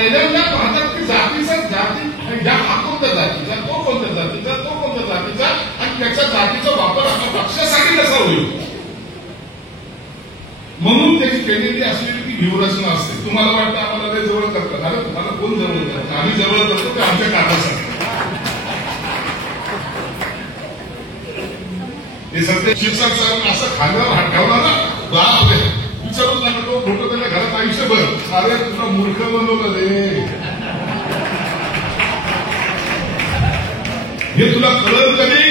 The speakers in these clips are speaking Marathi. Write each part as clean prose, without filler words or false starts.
पहिल्यांदा पाहतात की जातीचा हा कोणत्या जातीचा, तो कोणत्या जातीचा, तो कोणत्या जातीचा, आणि त्याच्या जातीचा वापर आपल्या पक्षासाठी कसा होईल म्हणून त्याची केलेली असलेली ती व्यूहरचना असते. तुम्हाला वाटतं आम्हाला ते जवळ करतात, अरे तुम्हाला कोण जवळ करतात, आम्ही जवळ करतो ते आमच्या कामासाठी. हे सत्य शिक्षक सर असं खांद्यावर हात ठेवला ना, बाप रे विचारून लागतो फोटो त्याला घरात आयुष्यभर, अरे तुला मूर्ख बनवलं रे, हे तुला कळलं कधी,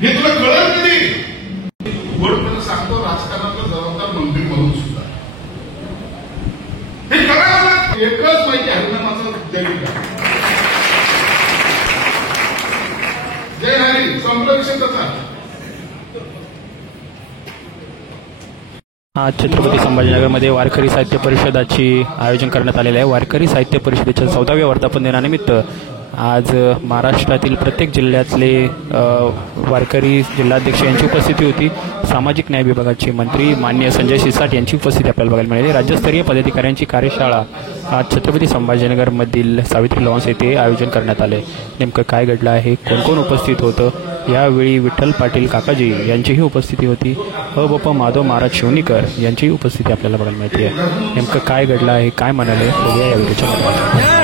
हे तुला कळलं कधी. उघडपणे सांगतो राजकारणातला जबाबदार मंत्री म्हणून सुद्धा हे करायला एकच माहिती हरिनामाचा जरी का जय हरी संपला विषय त्याचा. आज छत्रपती संभाजीनगरमध्ये वारकरी साहित्य परिषदाची आयोजन करण्यात आलेले आहे. वारकरी साहित्य परिषदेच्या 14व्या वर्धापन दिनानिमित्त आज महाराष्ट्रातील प्रत्येक जिल्ह्यातले वारकरी जिल्हाध्यक्ष यांची उपस्थिती होती. सामाजिक न्याय विभागाचे मंत्री माननीय संजय शिरसाट यांची उपस्थिती आपल्याला बघायला मिळाली. राज्यस्तरीय पदाधिकाऱ्यांची कार्यशाळा आज छत्रपती संभाजीनगरमधील सावित्री लॉन्स येथे आयोजन करण्यात आले. नेमकं काय घडलं आहे, कोण कोण उपस्थित होतं, यावेळी विठ्ठल पाटील काकाजी यांचीही उपस्थिती होती. बप्पा माधव महाराज शिवणीकर यांचीही उपस्थिती आपल्याला बघायला मिळते आहे. नेमकं काय घडलं आहे, काय म्हणाले बघूया या व्हिडिओच्या माध्यमातून.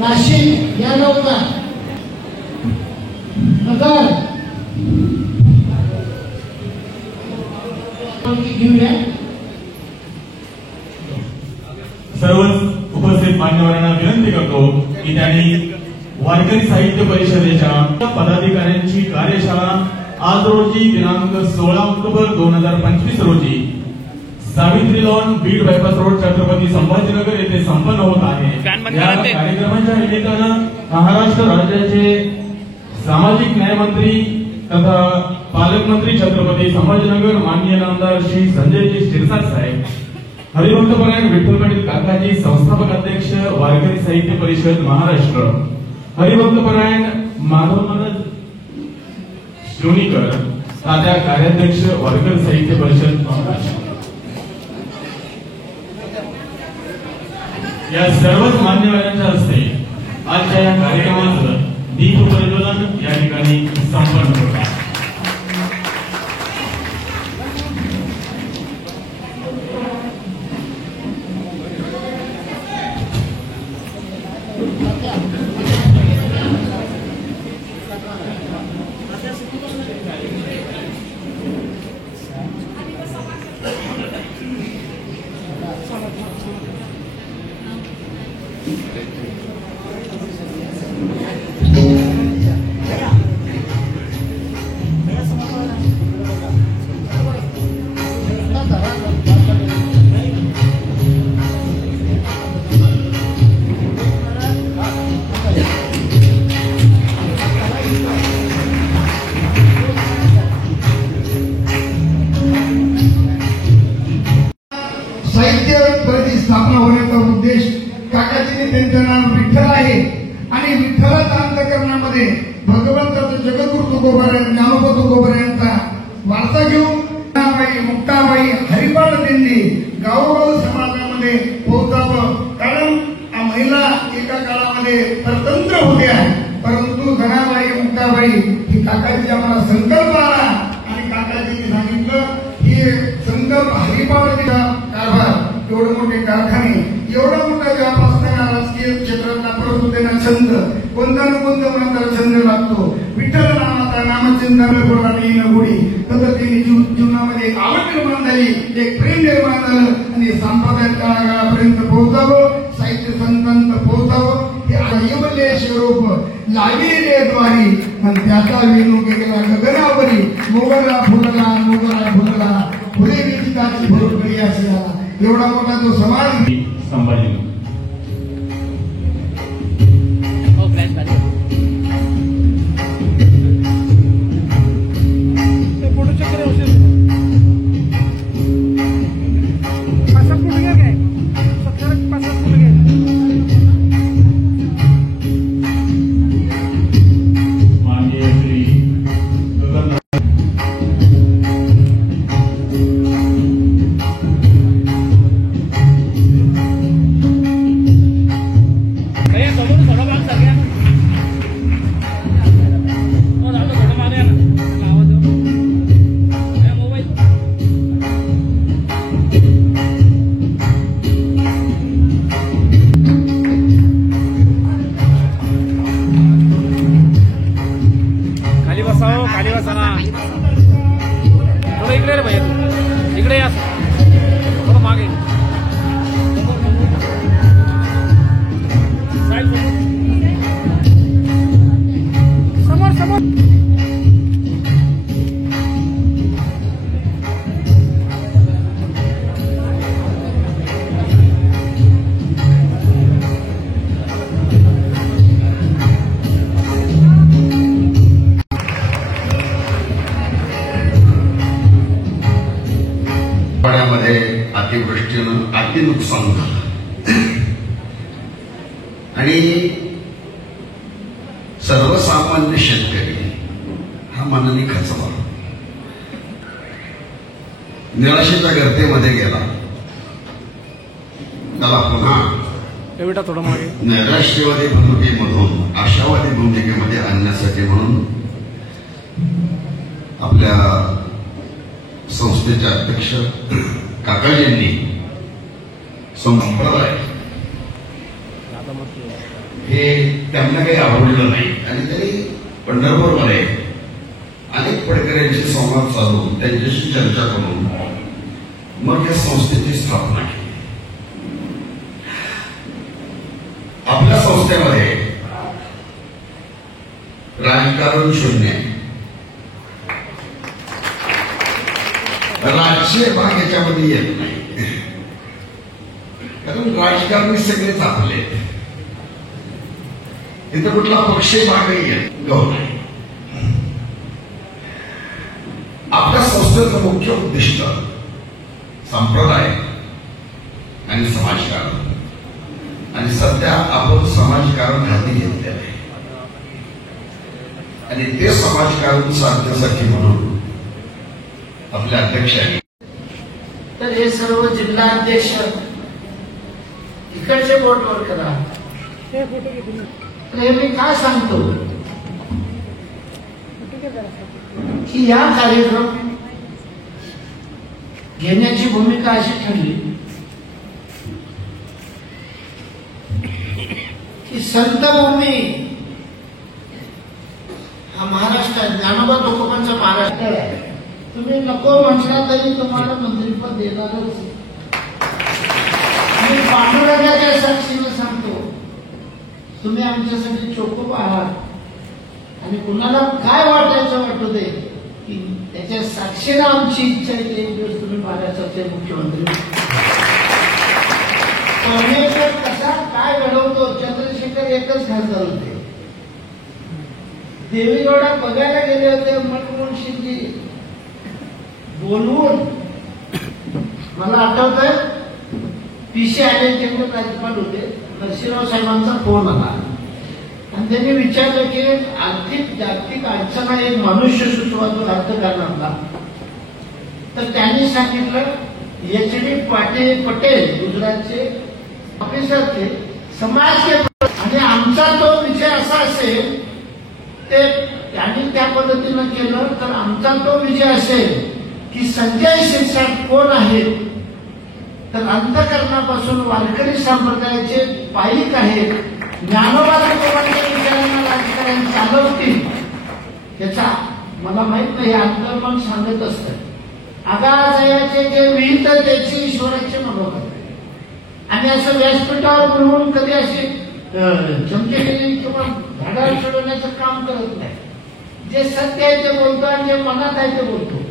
नाशिक या नौका सर्वच उपस्थित मान्यवरांना विनंती करतो की त्यांनी वारकरी साहित्य परिषदेच्या पदाधिकाऱ्यांची कार्यशाळा आज रोजी दिनांक 16 ऑक्टोबर 2025 रोजी Savitri lawn Beed bypass road Chhatrapati Sambhajinagar येथे संपन्न होत आहे. या कार्यक्रमाच्या निमित्तानं महाराष्ट्र राज्याचे सामाजिक न्याय मंत्री तथा पालकमंत्री छत्रपती संभाजीनगर माननीय नामदार श्री संजयजी शिरसाट साहेब, हरिभक्तपरायण विठ्ठल पाटील काकाजी संस्थापक अध्यक्ष वारकरी साहित्य परिषद महाराष्ट्र, हरिभक्तपरायण माधव महाराज शिवणीकर तात्या कार्याध्यक्ष वारकरी साहित्य परिषद महाराष्ट्र, या सर्वच मान्यवरांच्या हस्ते आजच्या या कार्यक्रमाचं दीप प्रज्वलन या ठिकाणी संपन्न होत आहे. साहित्य परती स्थापना होण्याचा उद्देश काकाजीने त्यांचं नाव विठ्ठल आहे आणि विठ्ठलाच्या अंतःकरणामध्ये भगवंताचं जगद्गुरु तुकोबा ज्ञानोबा तुकोबा यांचा वारसा घेऊन मुक्ताबाई हरिपाठ त्यांनी गावोगाव समाजामध्ये पोहोचावं. कारण महिला एका काळामध्ये परतंत्र होत्या, परंतु धनाबाई मुक्ताबाई ही काकाजी आम्हाला संकल्प आला आणि काकाजींनी सांगितलं हे संकल्प हरिपाठचा कारभार, एवढे मोठे कारखाने, एवढा मोठा व्याप असताना राजकीय क्षेत्रातला परत त्यांना छंद, कोणता न कोणता मनाला छंद लागतो. विठ्ठल नामाचा नामचिंतन आणि गोडी पद्धतीने जीवनामध्ये आवड निर्माण झाली, एक प्रेम निर्माण झालं आणि सांप्रदायिक काळापर्यंत पोहोचावं, साहित्य संतांत पोहोचावं. हे ऐवले स्वरूप लाविले द्वारी आणि त्याचा विनू केला गगनावरी. मोगरा फुलला फुले विचिताची भरकडी अशी आला. एवढा मोठा जो समाज संभाजी खाली बसा ना. थोडं इकडे रे भैया, इकडे या, थोडं मागे. समोर समोर. अतिवृष्टीनं अति नुकसान झालं आणि सर्वसामान्य शेतकरी हा मनाने खचला, निराशेच्या गर्तेमध्ये गेला. त्याला पुन्हा थोडं मागे नैराश्यवादी भूमिकेमधून आशावादी भूमिकेमध्ये आणण्यासाठी म्हणून आपल्या संस्थेचे अध्यक्ष काकाजींनी संप्रदाय हे त्यांना काही आवडलं नाही आणि त्यांनी पंढरपूरमध्ये अनेक पडकऱ्यांशी संवाद साधून त्यांच्याशी चर्चा करून मग या संस्थेची स्थापना केली. आपल्या संस्थेमध्ये राजकारण शून्य, राजकीय भाग याच्यामध्ये येत नाही, कारण राजकारणी सगळेच आपले, इथं कुठला पक्षीय भागही येत नाही. आपल्या संस्थेचं मुख्य उद्दिष्ट संप्रदाय आणि समाजकारण, आणि सध्या आपण समाजकारण हाती घेतलेलं आहे आणि ते समाजकारण साधण्यासाठी म्हणून आपल्या अध्यक्षांनी. तर हे सर्व जिल्हा अध्यक्ष इकडचे बोर्डवर करा. तर मी काय सांगतो की या कार्यक्रम घेण्याची भूमिका अशी ठरली की संतभूमी हा महाराष्ट्रात ज्ञानोबा तुकोबांचा महाराष्ट्र आहे. तुम्ही नको म्हटला तरी तुम्हाला मंत्रिपद देणारच. मी पांडुरंगाच्या साक्षीने सांगतो तुम्ही आमच्यासाठी चोखोबा आहात आणि कुणाला काय वाटायचं वाटू दे की त्याच्या साक्षीनं आमची इच्छा आहे की एक दिवस तुम्ही महाराष्ट्राचे मुख्यमंत्री. सोनेकर कसा काय घडवतो, चंद्रशेखर एकच खासदार होते. देवीगौडा बघायला गेले होते मनमोहन सिंगजी बोलवून. मला आठवतंय पीसी आले तेव्हा राज्यपाल होते, नरसिंहराव साहेबांचा फोन आला आणि त्यांनी विचारलं की आर्थिक जागतिक अडचण एक मनुष्य सुचवातो अर्थकारणातला. तर त्यांनी सांगितलं HD पटेल गुजरातचे ऑफिसर ते समाज के आणि आमचा तो विषय असा असेल ते त्यांनी त्या पद्धतीनं केलं तर आमचा तो विजय असेल की संजय शिरसाट कोण आहेत तर अंतःकरणापासून वारकरी संप्रदायाचे पाईक आहेत. ज्ञानोबा तुकोबांच्या विचारांना राजकारण चालवतील त्याचा मला माहित नाही. अंतर्मन सांगत असतं आगाजयाचे जे विहित त्याची ईश्वराची मनोगत आणि असं व्यासपीठावर बोलवून कधी अशी चमकेगिरी किंवा धाडाळ सोडवण्याचं काम करत नाही. जे सत्य आहे ते बोलतो आणि जे मनात आहे ते बोलतो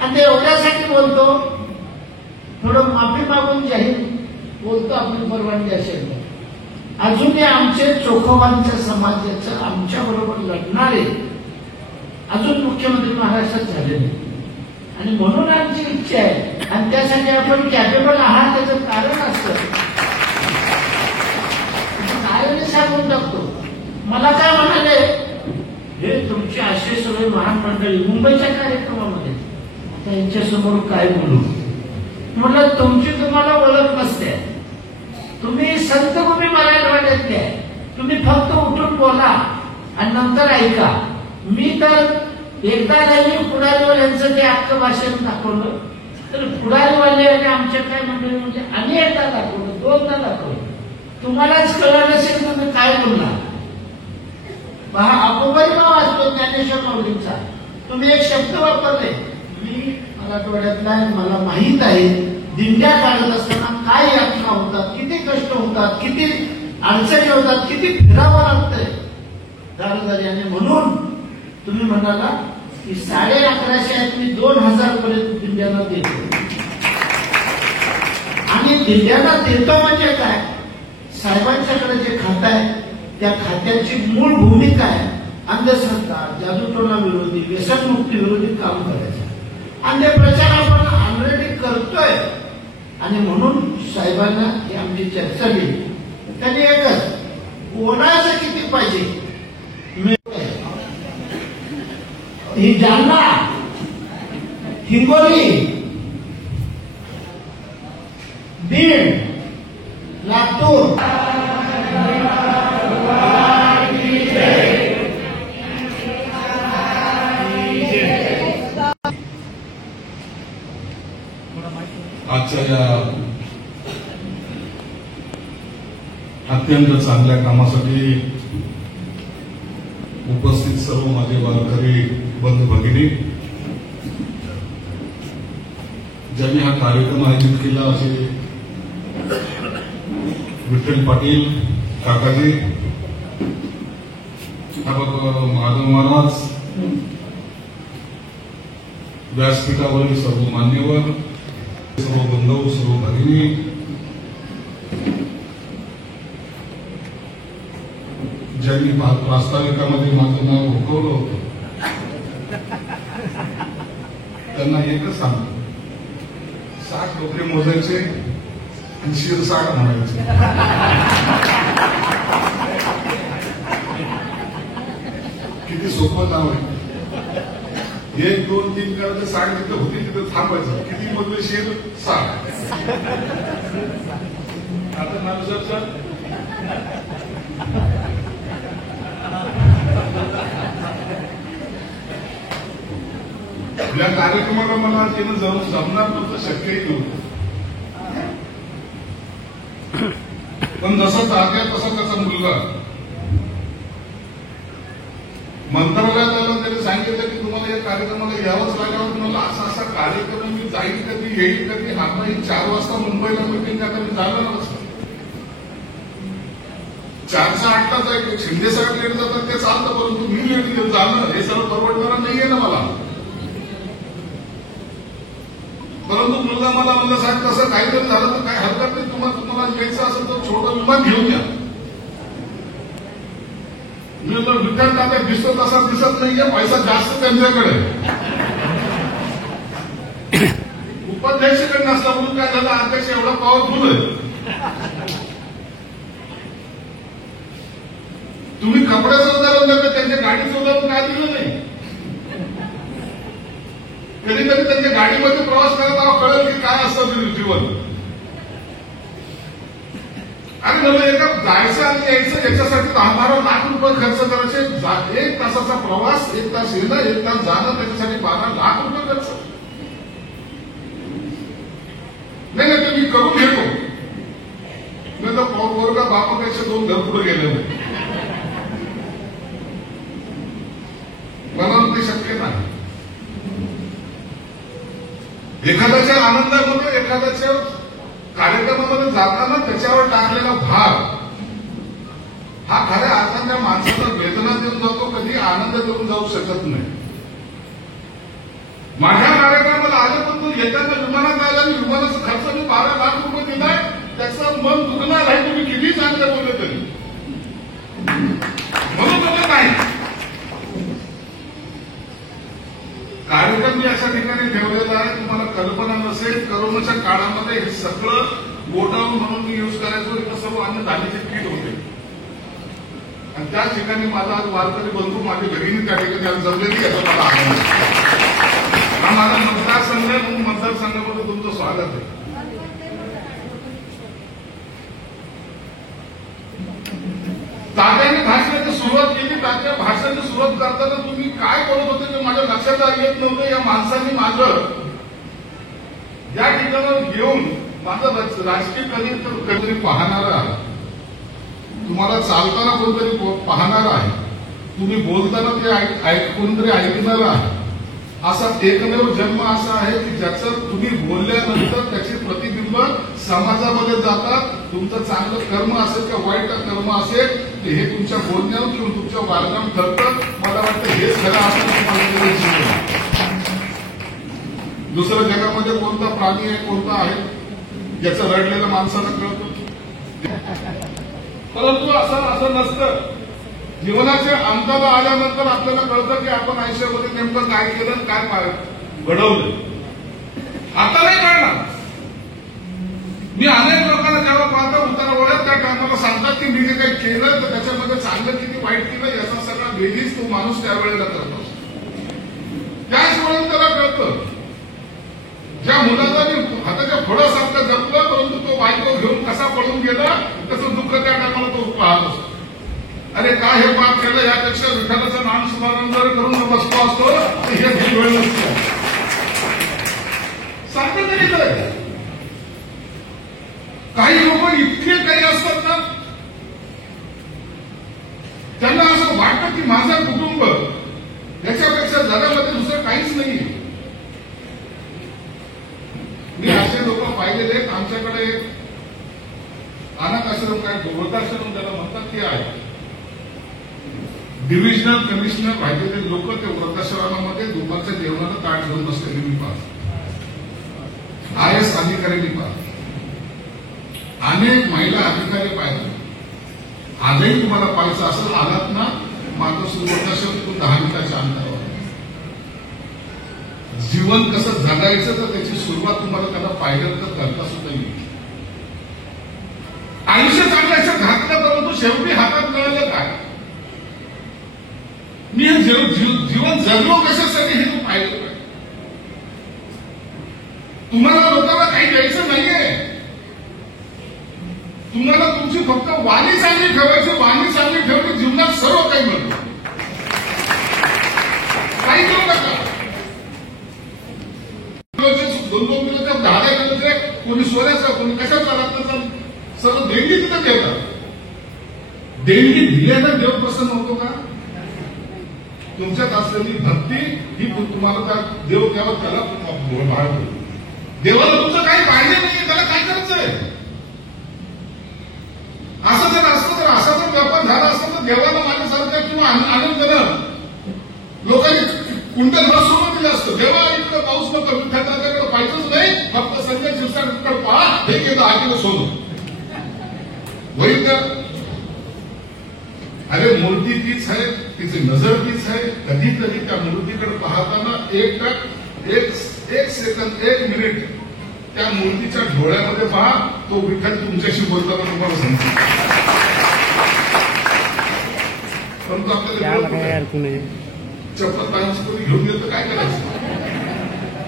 आणि ते एवढ्यासाठी बोलतो थोडं माफी मागून जाहीर बोलतो आपली परवानगी असेल. अजूनही आमचे चोखोबांच्या समाजाचं आमच्या बरोबर लढणारे अजून मुख्यमंत्री महाराष्ट्रात झाले नाही आणि म्हणून आमची इच्छा आहे आणि त्यासाठी आपण कॅपेबल आहात त्याचं कारण असतं. कारण सांगून टाकतो. मला काय म्हणाले हे तुमची असे सगळे महान मंडळी मुंबईच्या कार्यक्रमामध्ये आता यांच्यासमोर काय बोलू म्हटलं तुमची तुम्हाला ओळख नसते. तुम्ही संतभूमी मराठवाड्यात काय तुम्ही फक्त उठून बोला आणि नंतर ऐका. मी तर एकदा त्यांनी पुढारीवाल्यांचं ते अख्खं भाषण दाखवलं तर पुढारीवाले आणि आमच्या काय मंडळी म्हणजे अनेकदा दाखवलं, दोनदा दाखवलं. तुम्हालाच कळलं नसेल तुम्ही काय बोलला. पहा अपरिणाम असतो ज्ञानेश्वर माऊलींचा. तुम्ही एक शब्द वापरले मी मराठवाड्यातला मला माहीत आहे. दिंड्या काढत असताना काय यातना होतात, किती कष्ट होतात, किती अडचणी होतात, किती फिरावं लागतंय दारोदारी. आणि म्हणून तुम्ही म्हणाला की 1150 आहेत मी 2000 पर्यंत दिंड्यांना देतो आणि दिंड्यांना देतो म्हणजे काय साहेबांच्याकडे जे खातं आहे त्या खात्याची मूळ भूमिका आहे अंधश्रद्धा जादूटोना विरोधी व्यसनमुक्ती विरोधी काम करायचं आणि ते प्रचार आपण ऑलरेडी करतोय. आणि म्हणून साहेबांना ही आमची चर्चा केली त्यांनी एकच बोलायचं किती पाहिजे. ही जालना हिंगोली बीड लातूर आजच्या या अत्यंत चांगल्या कामासाठी उपस्थित सर्व माझे वारकरी बंधू भगिनी ज्यांनी हा कार्यक्रम आयोजित केला असे विठ्ठल पाटील काकाजी, माधव महाराज, व्यासपीठावरील सर्व मान्यवर, सर्व बंधू, सर्व भगिनी, ज्यांनी प्रास्ताविकामध्ये माझं नाव हुकवलं होतं त्यांना एकच सांगतो 60 डोकरे मोजायचे आणि शिरसाट म्हणायचे. किती सोपं नाव आहे. 1 2 3 करायचं 60 जिथं होती तिथं थांबायचं. किती मोजले शिर 60. आता नाव सर या कार्यक्रमाला मला तिनं जमणार नव्हतं, शक्यही नव्हतं. पण जसं तात्या तसा त्याचा मुलगा मंत्रालयात आला त्याने सांगितलं की तुम्हाला या कार्यक्रमाला यावंच लागणार. तुम्हाला असा कार्यक्रम मी जाईल कधी येईल कधी हा नाही. 4 वाजता मुंबईला मीटिंग आता मी जाणार नसतं. 408ला जाईल शिंदे साहेब लेट जातात ते चालतं, परंतु मी लेट जाणं हे सगळं परवडणार नाहीये ना मला. परंतु मुलगा मला म्हणलं साहेब तसं काहीतरी झालं तर काय हरकत नाही, तुम्हाला यायचं असेल तर छोटं विमान घेऊन या. मी विद्यार्थी आता दिसतो तसा दिसत नाहीये, पैसा जास्त त्यांच्याकडे. उपाध्यक्षकडे नसला म्हणून काय झालं, अध्यक्ष एवढा पॉवरफुल आहे. तुम्ही कपड्याचं उदाहरण देता, त्यांच्या गाडीचं उदाहरण काय दिलं नाही. कधी कधी त्यांच्या गाडीमध्ये प्रवास करायला कळेल की काय असतं जीवन. आणि मला एका जायचं आणि यायचं याच्यासाठी 10-12 लाख रुपये खर्च करायचे. 1 तासाचा प्रवास, 1 तास येणं, 1 तास जाणं, त्याच्यासाठी 12 लाख रुपये खर्च. नाही नाही ते मी करून घेतो. मी तर पोरगा बापापेक्षा 2 घर पुढे गेले नाही. मला ते शक्य नाही. एखाद्याच्या आनंदामध्ये, एखाद्याच्या कार्यक्रमामध्ये जाताना त्याच्यावर टाकलेला भार हा खऱ्या अर्थाने माणसाला वेदना देऊन जातो, कधी आनंद देऊन जाऊ शकत नाही. माझ्या कार्यक्रमाला आले पण तो येताना विमानात आला आणि विमानाचा खर्च मी 12 लाख रुपये दिलाय, त्याचं मन दुखणार आहे. तुम्ही किती चांगलं बोलले तरी म्हणून बोलत नाही. कार्यक्रम मी अशा ठिकाणी ठेवलेला आहे, तुम्हाला कल्पना नसेल, करोनाच्या काळामध्ये हे सगळं गोडाऊन म्हणून मी यूज करायचो. इथं सर्व अन्न धान्याचे किट होते आणि त्याच ठिकाणी माझा आज वारकरी बंधू, माझी बहिणी त्या ठिकाणी आज जमलेली, याचा मला आनंद आहे. हा माझा मतदारसंघ आहे, म्हणून मतदारसंघामध्ये तुमचं स्वागत आहे. तात्याने भाषणाची सुरुवात केली. तात्या भाषणाची सुरुवात करताना तुम्ही काय बोलत होते ते माझ्या लक्षात येत नव्हतं. या माणसाने माझं या ठिकाणावर घेऊन माझं राजकीय करिअर कधीतरी पाहणार आहे, तुम्हाला चालताना कोणतरी पाहणार आहे, तुम्ही बोलताना ते कोणतरी ऐकणार आहे. असा एकमेव जन्म असा आहे की ज्याचं तुम्ही बोलल्यानंतर त्याचे प्रतिबिंब समाजामध्ये जातात. तुमचं चांगलं कर्म असेल किंवा वाईट कर्म असेल तर हे तुमच्या बोलण्यावर किंवा तुमच्या वागण्यावर ठरतं. मला वाटतं हेच खरं आपण दुसरं जगामध्ये कोणता प्राणी आहे, कोणता आहे याचं रडलेलं माणसाला कळतं. परंतु असं नसतं. जीवनाच्या अंताला आल्यानंतर आपल्याला कळतं की आपण आयुष्यामध्ये नेमकं काय केलं, काय घडवलं. आता नाही कळणार. मी अनेक लोकांना जेव्हा पाहतो उतारावळ्यात, त्या टायमाला सांगतात की मी जे काही केलं तर त्याच्यामध्ये चांगलं किती वाईट केलं याचा सगळा बेरीज तो माणूस त्यावेळेला करतो. त्याच वेळेला त्याला कळतं. ज्या मुलाला मी हाताच्या फळासारखं जपलं परंतु तो बायको घेऊन कसा पळून गेला त्याचं दुःख त्या टायमाला तो पाहत असतो. अरे काय हे पाप केलं, यापेक्षा विठ्ठलाचं नाम स्मरण जर करून बसतो असतो तर हे वेळ नसतं. सांगतं तरी तर काही लोक इतके काही असतात ना, त्यांना असं वाटतं की माझं कुटुंब याच्यापेक्षा जगामध्ये दुसरं काहीच नाही. मी असे लोक पाहिलेले आहेत. आमच्याकडे अनाथ आश्रम, काय वृद्धाश्रम ज्याला म्हणतात ते आहे. डिव्हिजनल कमिशनर पाहिजेले लोक ते वृद्धाश्रमामध्ये दुपारच्या जेवणाला ताट घेऊन बसलेले मी पाहतो. IAS अधिकाऱ्यांनी पाहतो. अनेक महिला अधिकारी पाहिजे. आजही तुम्हाला पाहायचं असेल, आलात ना मातोश्री वृद्धाश्रम 10 मिनिटाच्या अंतरावर. जीवन कसं जगायचं तर त्याची सुरुवात तुम्हाला त्याला पाहिजे तर करता सुद्धा येईल. आयुष्य चांगल्याचं घातलं परंतु शेवटी हातात मिळालं काय, मी हे जीवन जगलो कशासाठी हे तू पाहिलं काय. तुम्हाला लोकांना काही द्यायचं नाहीये. तुम्हाला तुमची फक्त वाणी चांगली ठेवायची. वाणी चांगली ठेवली जीवनात सर्व काही मिळतं. काही करू नका. 2-2 किलोच्या 10 किलोचे, कोणी सोन्याचा, कोणी कशाचा रत्नाचा, सर्व देणगी तिथं देतात. देणगी दिल्यानं देव प्रसन्न होतो का. तुमच्यात असलेली भक्ती ही तुम्हाला त्या देव त्याला भाळतो. देवाला तुमचं काही पाहिजे नाही, त्याला काय करायचंय. असं जर असतं तर असा जर क्विंटल भर सोनं दिलं असतं. जेव्हा इकडे पाऊस नव्हता विठ्ठलदादाकडे पाहिजेच नाही, फक्त संजय शिरसाटकडे पहा, हे केलं 10 किलो सोनं होईल का? अरे मूर्ती तीच आहे, तिची नजर तीच आहे. कधीतरी त्या मूर्तीकडे पाहताना एक सेकंद 1 मिनिट त्या मूर्तीच्या डोळ्यामध्ये पहा, तो विठ्ठल तुमच्याशी बोलताना तुम्हाला समजेल. परंतु आपल्याला चप्पल पायांची कोणी घेऊन येतं, काय करायचं?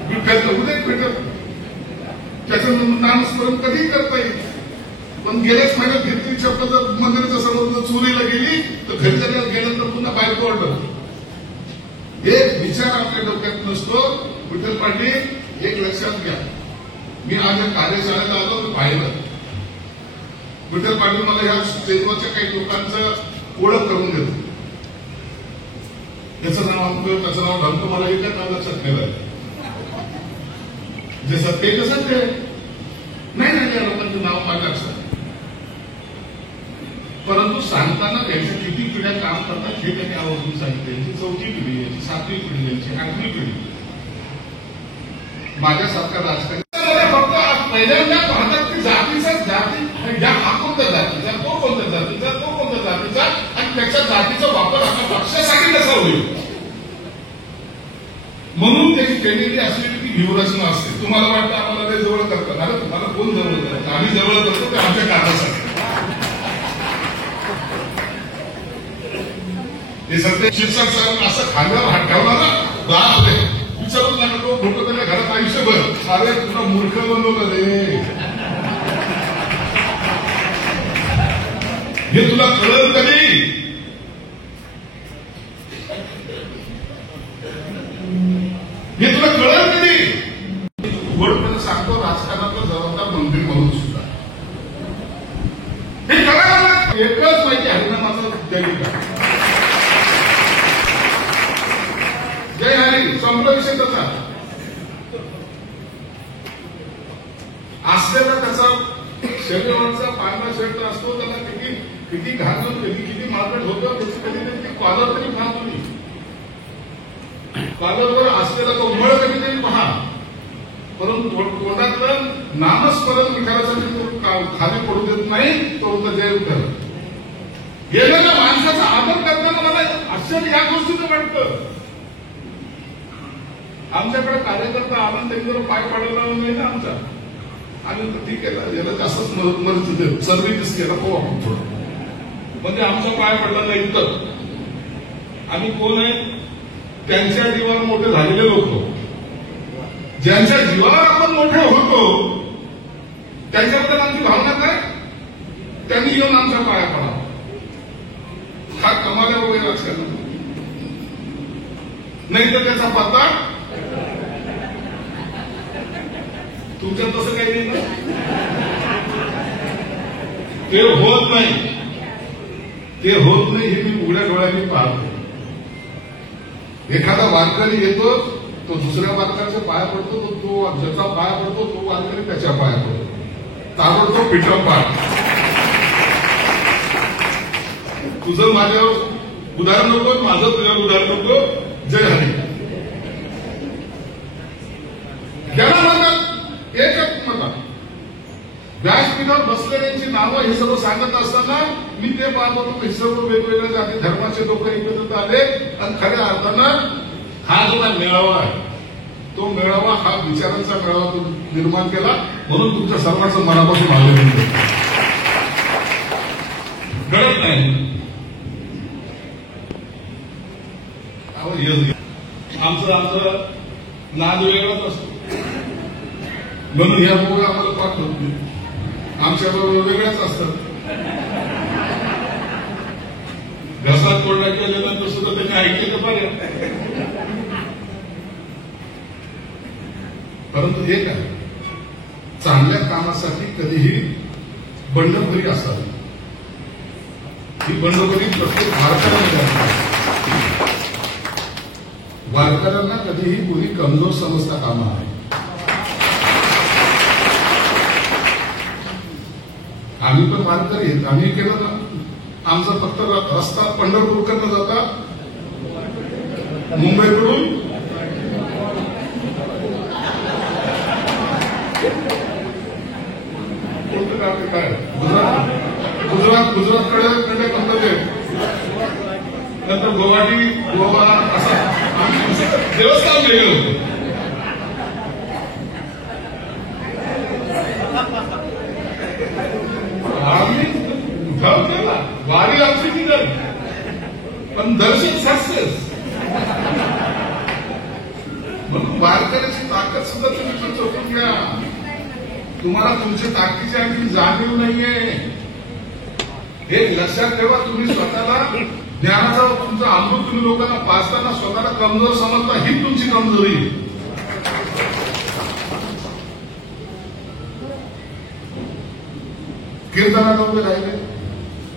विठ्ठल तर उद्या भेटत, त्याचं नामस्मरण कधीही करता येईल. पण गेल्याच महिन्यात घेतली चप्पल जर मंदिराच्या समोर चोरीला गेली तर घरी गेल्यानंतर पुन्हा बायको ऑर्डर. एक विचार आपल्या डोक्यात नसतो. विठ्ठल पाटील, एक लक्षात घ्या, मी आज या कार्यशाळेत आलो तर पाहिलं, विठ्ठल पाटील मला ह्या स्टेजवरच्या काही लोकांचं ओळख करून देतो. त्याचं नाव आपण त्याचं नाव घालतो, मला एकच नाव लक्षात ठेवायला, जे सत्य कसं ते नाही त्या लोकांचं नाव माझ्या लक्षात. परंतु सांगताना त्यांच्या किती पिढ्या काम करतात हे त्यांनी आवर्जून सांगितलं. यांची 4थी पिढी, यांची 7वी पिढी, यांची 8वी पिढी. माझ्यासारखा राजकारणी फक्त पहिल्यांदा पाहतात की जातीचा जाती, या हा कोणत्या जातीचा, तो कोणत्या जातीचा, तो कोणत्या जातीचा, आणि त्याच्या जातीचा वापर आपल्या पक्षासाठी कसा होईल म्हणून त्याची केलेली असलेली ती व्यूहरचना असते. तुम्हाला वाटतं आम्हाला ते जवळ करतात, अरे तुम्हाला कोण जवळ करतात? आम्ही जवळ करतो ते आमच्या कारणासाठी. हे सत्य शिक्षक साहेब असं खांद्यावर हात ठेवला ना, बाप रे, विचारून नका तो फोटो त्याच्या घरात आयुष्यभर, अरे तुला मूर्ख बनवलं रे, हे तुला कळलं कधी? हे तुला कळलं कधी? उघडपणे सांगतो, राजकारणातला जबाबदार मंत्री म्हणून सुद्धा हे कळायला एकच माहिती, हरिनामाचं दलित जय हरी, संपला विषय त्याचा. असलेला त्याचा शरीराचा पांढरा शर्ट असतो, त्याला किती घालून किती मार्केट होतं, त्याची कधीतरी कॉलर तरी पाहा तुम्ही. कॉलरवर असलेला तो मळ कधीतरी पहा. परंतु तोंडातलं नामस्मरण विकारासाठी तो खाली पडू देत नाही, तो जय विठ्ठल. गेलेल्या माणसाचा आदर करताना मला आश्चर्य या गोष्टीचं वाटतं. आमच्याकडे कार्यकर्ता आला त्यांच्यावर पाय पडायला नाही ना आमचा, आम्ही ठीक आहे याला जास्तच मदत सर्व्हिस केला हो आपण थोडं, म्हणजे आमचा पाय पडला नाही. तर आम्ही कोण आहे? त्यांच्या जीवावर मोठे झालेले लोक, ज्यांच्या जीवावर आपण मोठे होतो त्यांच्याबद्दल आमची भावना काय? त्यांनी येऊन आमच्या पाया पडा. हा कमाल्या वगैरे लक्षात नाही तर त्याचा पत्ता तुमच्यात तसं काही नाही ना, ते होत नाही, ते होत नाही हे मी उघड्या डोळ्यांनी पाहतो. एखादा वारकरी येतो, तो दुसऱ्या वारकऱ्याच्या पाया पडतो, तो ज्याचा पाया पडतो तो वारकरी त्याच्या पाया पडतो, ताबडतोब पिठा पाठ. तुझं माझ्यावर उदाहरण नको, माझं तुझ्यावर उदाहरण नको. जय हरी. ज्याला म्हणतात एकच म्हणतात, व्यासपीठावर बसलेल्यांची नावं हे सर्व सांगत असताना मी ते पाहत होतो, हे सर्व वेगवेगळ्या जाती धर्माचे लोक एकत्रित आले आणि खऱ्या अर्थानं हा जो काय मेळावा आहे तो मेळावा हा विचारांचा मेळावा तो निर्माण केला. म्हणून तुमच्या सर्वांचं मनापासून अभिनंदन. कळत नाही आमचं नाद वेगळाच असतो, म्हणून या बरोबर आम्हाला पाठ होत नाही. आमच्या बरोबर वेगळ्याच असतात. घसात कोरडा केल्यानंतर सुद्धा त्यांनी ऐकलं बरं. परंतु हे काय, चांगल्या कामासाठी कधीही बंडखोरी असावी. ही बंडखोरी प्रत्येक वारकऱ्यांमध्ये असते. वारकऱ्यांना कधीही कोणी कमजोर समजता कामा आहे. आम्ही पण वारकरी आहेत, आम्ही केलं ना. आमचा फक्त रस्ता पंढरपूरकडनं जाता मुंबईकडून आपले काय गुजरातकडे पद्धत आहे, नंतर गुवाहाटी गोवा असं देवस्थान वेगळं होतं. आम्ही उठाव केला, वारी आमची निघाली, पण दर्शन सक्सेस. म्हणून वारकऱ्याची ताकद सुद्धा तुम्ही चोखून घ्या. तुम्हाला तुमच्या ताकदीची आणखी जाणीव नाहीये हे लक्षात ठेवा. तुम्ही स्वतःला ज्ञानाचा तुमचा अमृत तुम्ही लोकांना पाचताना स्वतःला कमजोर समजता, ही तुमची कमजोरी आहे. कीर्तनाला उभे राहिले,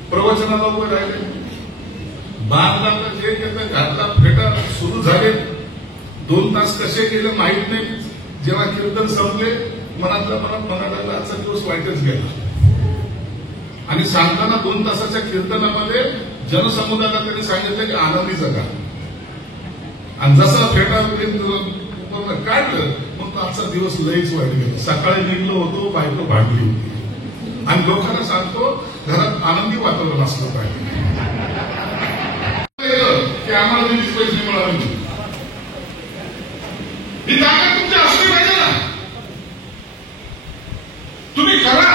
प्रवचनाला उभे राहिले, बांधला जे घेतलं घातला फेटा सुरू झाले. 2 तास कसे गेले माहीत नाही. जेव्हा कीर्तन संपले मनातल्या मनात म्हणायला आजचा दिवस वाईटच गेला. आणि सांगताना 2 तासाच्या कीर्तनामध्ये जनसमुदायाला त्यांनी सांगितलं की आनंदी जगा. आणि जसा फेटा काढलं मग आजचा दिवस लईच वाईट गेला. सकाळी निघलो होतो, बायको भांडली होती. आणि लोकांना सांगतो घरात आनंदी वातावरण असलं पाहिजे की आम्हाला त्यांची पैसे मिळावे. ही ताकद तुमची असली पाहिजे ना. तुम्ही करा,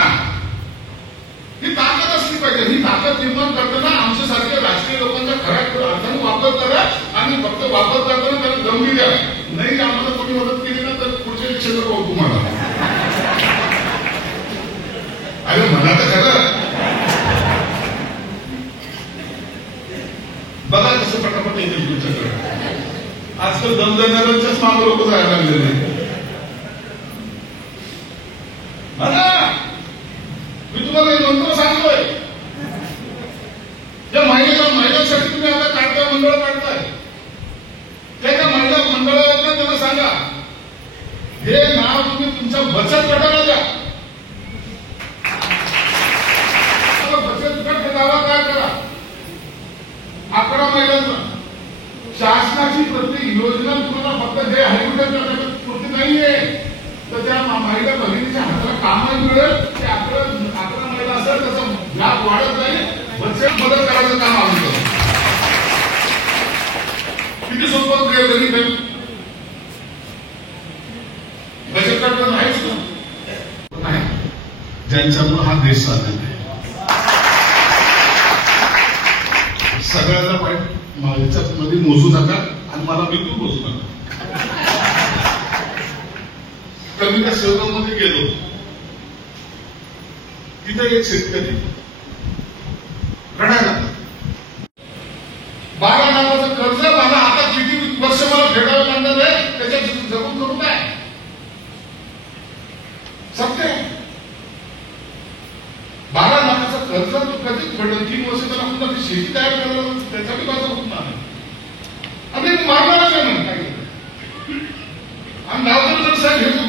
ही ताकद असली पाहिजे. ही ताकद निर्माण करताना आमच्यासारख्या राजकीय लोकांचा खऱ्या अर्थाने वापर करा. आणि फक्त वापर करताना त्यांना गंभीर द्या. नाही आम्हाला कोणी मदत केली ना तर पुढचे क्षेत्र पाहू तुम्हाला. अरे म्हणा तर खरं. बघा कसं पटापट येते तुमच्याकडे. आजकाल दमदरच्याच मागे लोक जायला लागलेले. मी तुम्हाला एक मंत्र सांगतोय. ज्या महिलांसाठी तुम्ही आता काढताय, मंडळ काढताय, त्या महिला मंडळाला त्यांना सांगा हे नाव तुम्ही तुमच्या बचत गटाला द्या. बचत गट दावा काय करा. 11 महिलांचा शासनाची प्रत्येक योजना तुम्हाला फक्त जे हायकोर्टाच्या पूर्ती नाहीये तर त्या महिला भगिनीच्या हाताला कामही मिळेल. ते 11 महिला असेल त्याचा लाभ वाढत जाईल. बचत मदत करायचं काम आलं. किती सोपं गरीब आहे. बचत गट तर नाहीच नाही ज्यांच्यामुळे हा देश चाललेला आहे. सगळ्याला वाईट मध्ये मोजू नका आणि मला बिलकुल मोजू नका. तर मी त्या शेवगावमध्ये गेलो. तिथे एक शेतकरी रडायला 12 लाखाचं कर्ज मला आता किती वर्ष मला फेडावं लागणार आहे. त्याच्यात जगून करू काय सत्य. 12 लाखाचा कर्ज तो कधीच फेडलं. 3 वर्ष त्याला पुन्हा ती शेती तयार करायला त्याच्याही बाजू होत नाही. आणि मारणारच आहे म्हणून काय. आणि नावजर जर साहेब घेतो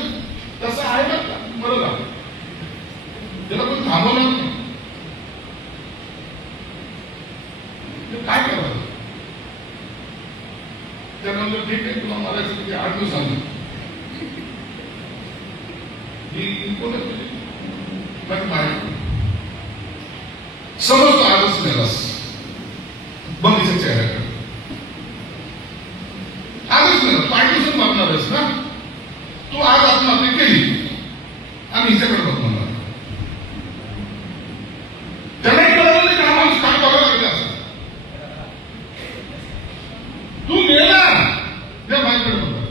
तसं आहे ना का बरं झालं. त्याला कोणी थांबवलं नाही. काय करावं. त्यानंतर ठीक आहे तुला मारायचं किती 8 दिवसांनी मी कोण बाहेर समजतो आजच नेलास बंदीच्या चेहऱ्याकडे आजच नेला. पार्टीशन बघणारच ना तू. आज आत्महत्या केली आणि हिच्याकडे बघणार. त्याने कळलं नाही का माणूस काय बघायला लागला असं. तू नेला त्या बाईकडे बघा.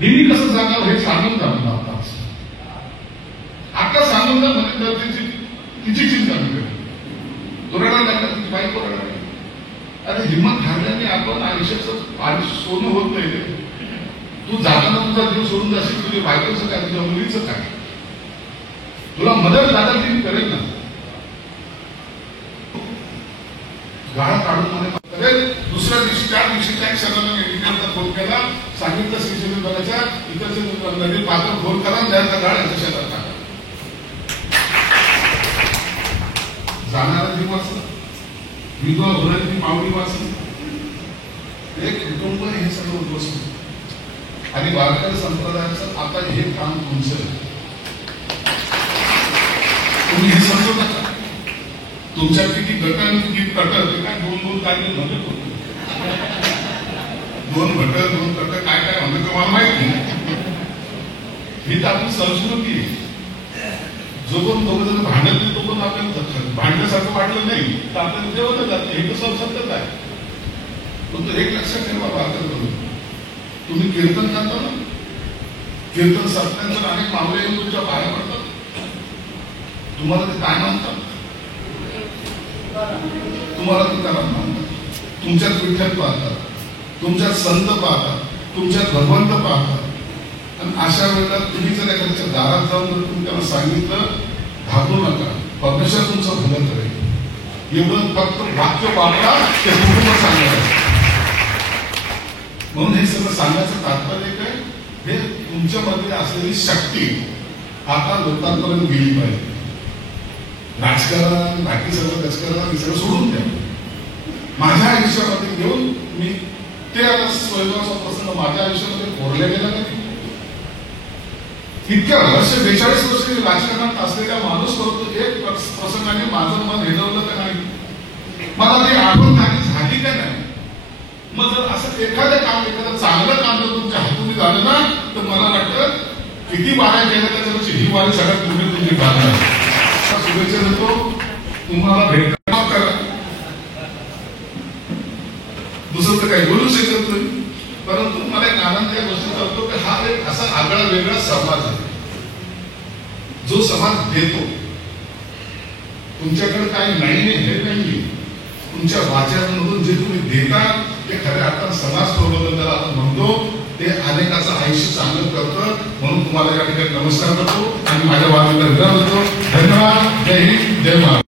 हिनी कसं सांगावं हे सांगून जाणं आता सांगून जा म्हणजे तिची चिंता नाही. तुरडा लागला तिची बाईक ओरडा. अरे हिंमत हारल्याने आपण आयुष्याचं आयुष्य सोनं होत नाही. तू जाताना तुझा जीव सोडून जाशील. तुझ्या बायकोचं काय, तुझ्या मुलीचं काय. तुला मदत दादा ती करेल ना. गाळा काढून मध्ये दुसऱ्या दिवशी 4 दिवशी त्या क्षणाला इंडियनचा फोन केला. सांगितलं सिंचन विभागाच्या इकडचे नदी पात्र फोन करा त्याचा गाळ याच्या शेतात टाका. जाणारा जीव वाचला, विधवा होणारी मावळी वाचली. एक कुटुंब हे सगळं उद्ध्वस्त. आणि वारकरी संप्रदायाचं आता हे काम तुमचं. तुम्ही हे समजू नका. तुमच्या किती गट आणि किती कट ते काय दोन दोन काय म्हणत होते. दोन गट दोन कट काय काय म्हणतात तुम्हाला माहिती नाही. ही तर आपली संस्कृती आहे. जो पण दोघं जण भांडत नाही तो पण आपल्याला भांडण्यासारखं वाटलं नाही तर आपल्याला जेवलं जातं. हे तर संसदच आहे. फक्त एक लक्षात ठेवा बाळा, तुम्ही कीर्तन करता ना, कीर्तन सत्यानंतर अनेक मावळे येऊन तुमच्या पाया पडतात. तुम्हाला ते काय म्हणतात? तुम्हाला ते काय म्हणतात? तुमच्यात विठ्ठल पाहतात, तुमच्यात संत पाहतात, तुमच्यात भगवंत पाहतात. आणि अशा वेळेला तुम्ही जर एखाद्याच्या दारात जाऊन जर तुम्ही त्यांना सांगितलं घाबरू नका, परमेश्वर तुमचं भलं करेल, एवढं फक्त वाक्य वापरा, ते कुटुंब सांगायचं. म्हणून हे सगळं सांगायचं तात्पर्य काय, हे तुमच्यामध्ये असलेली शक्ती आता लोकांपर्यंत गेली पाहिजे. राजकारण बाकी सगळं राजकारण हे सगळं सोडून द्या. माझ्या आयुष्यामध्ये घेऊन मी ते आता स्वयंपाचा प्रसंग माझ्या आयुष्यामध्ये कोरल्या गेला नाही. इतक्या वर्ष 42 वर्ष राजकारणात असलेल्या माणूस करतो एक प्रसंगाने माझं मन हेलवलं का नाही, मला ती आठवण काही झाली का नाही. मग जर असं एखादं चांगलं काम जर तुमच्या हातून झालं ना तर मला वाटतं किती वाऱ्या केल्या त्याच्यापेक्षा ही वारी सगळ्यात तुम्ही तुमची गाणं. शुभेच्छा देतो तुम्हाला. भेटणार करा, दुसरं तर काही बोलू शकत नाही. परंतु मला एक आनंद या गोष्टीचा होतो की हा एक असा आगळा वेगळा समाज आहे जो समाज देतो. तुमच्याकडे काही नाही हे नाही, तुमच्या वाचनामधून जे तुम्ही देता ते खऱ्या अर्थानं समाज प्रबोधन त्याला आपण म्हणतो, ते अनेकाचं आयुष्य चांगलं करतं. म्हणून तुम्हाला या ठिकाणी नमस्कार करतो आणि माझ्या वादीला विराम देतो. धन्यवाद. जय हिंद, जय महाराष्ट्र.